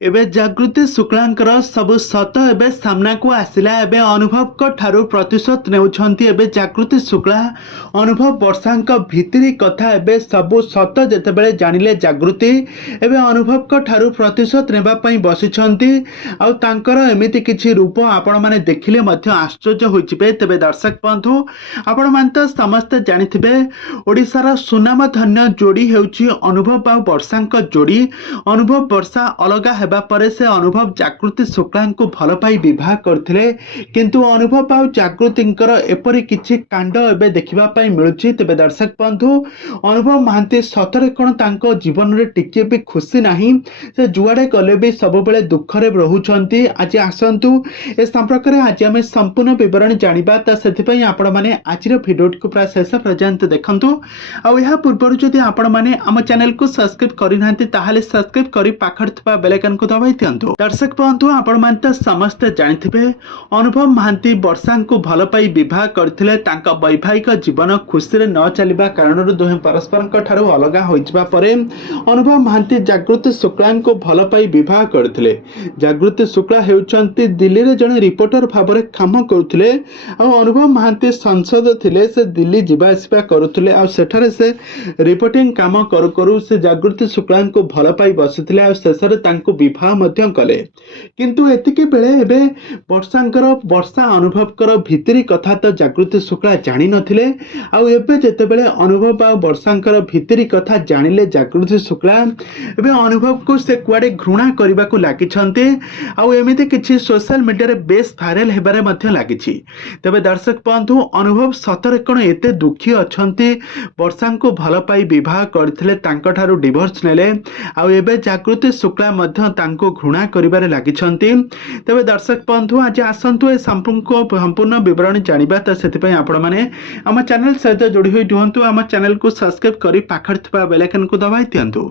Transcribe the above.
एबे जागृति शुक्लांकर सबु सत एबे सामना को आसिला। एबे अनुभव को ठारू प्रतिशोध नेउछंती। एबे जागृति शुक्ला अनुभव वर्षांक भितरी कथा एबे सबु सत जेतेबेले जानिले जागृति एबे अनुभव को ठारू प्रतिशोध नेबा पई बसिछंती। आउ तांकर एमिति किछि रूप आपण माने देखिले मध्य आश्चर्य होइचिबे। तबे दर्शक बंधु आपण मान त समस्त जानिथिबे ओडिसार सुनाम धन्य जोड़ी हेउची अनुभव बाउ वर्षांक जोड़ी। अनुभव वर्षा अलगा हेबा परे से अनुभव जागृति शुक्ला को भल पाई विवाह करथिले, किंतु अनुभव आउ जागृतिंकर एपरि किछि कांड एबे देखिबा पाई मिलुछि। तबे दर्शक बंधु अनुभव महांती सतरे कोन तांको जीवन रे टिके भी खुशी नाही, से जुआडे गले भी सब बेले दुख रे रहुछंती। आज आसंतु ए संपर्क रे आज हम संपूर्ण विवरण जानिबा। त सेति पई आपण माने आज रो वीडियो को प्राय शेष पर्यंत देखंतु। आ यहा पूर्व जदि आपण माने हम चैनल को सब्सक्राइब करि नांती ताहाले सब्सक्राइब करि पाखर थबा बेल आइकन को दबाई दियंतु। दर्शक बंधु आपण मान त समस्त जानिथिबे अनुभव महांती वर्षा को भल पाई विवाह करथिले। तांका वैवाहिक जीवन खुशी रे न चलिबा कारण दुहे परस्पर ठारू अलगा होइजबा परे अनुभव महांती जागृति शुक्ला को भल पाई विवाह करथिले। जागृति शुक्ला हेउचंती दिल्ली रे जने रिपोर्टर भाबरे काम करुथिले। आ अनुभव महांती संसद थिले, से दिल्ली जिबा आसिबा करुथिले। आ सेठारे से रिपोर्टिंग काम करू करू से जागृति शुक्ला को भल पाई बसिथिले। आ शेषरे तांको विवाह मध्य कले, किंतु एतिके बेले एबे वर्षा अनुभवकर भितरी कथा तो जागृति शुक्ला जानि नथिले। आउ एबे जेतेबेले अनुभव आ वर्षांकर भितरी कथा जानिले जागृति शुक्ला एबे अनुभव को से कुआडे घृणा करबा को लागिछन्ते। आउ एमिते किछि सोशल मीडिया रे बेस वायरल हेबारे मध्य लागिछि। तबे दर्शक बंधु अनुभव सतरे कोन एते दुखी अछन्ते। वर्षा को भल पाई विवाह करथिले, तांका ठारू डिवोर्स नेले। आउ एबे जागृति शुक्ला मध्य तांको घृणा करिबारे लागिछन्ती। तबे दर्शक बंधु आज आसंतु ए संपूर्ण विवरण जानिबा। त सेति पई आपण माने हम चैनल सहित जोड़ी होई रुहंतु। हम चैनल को सब्सक्राइब करी पाखर थबा बेल आइकन को दबाई दियंतु।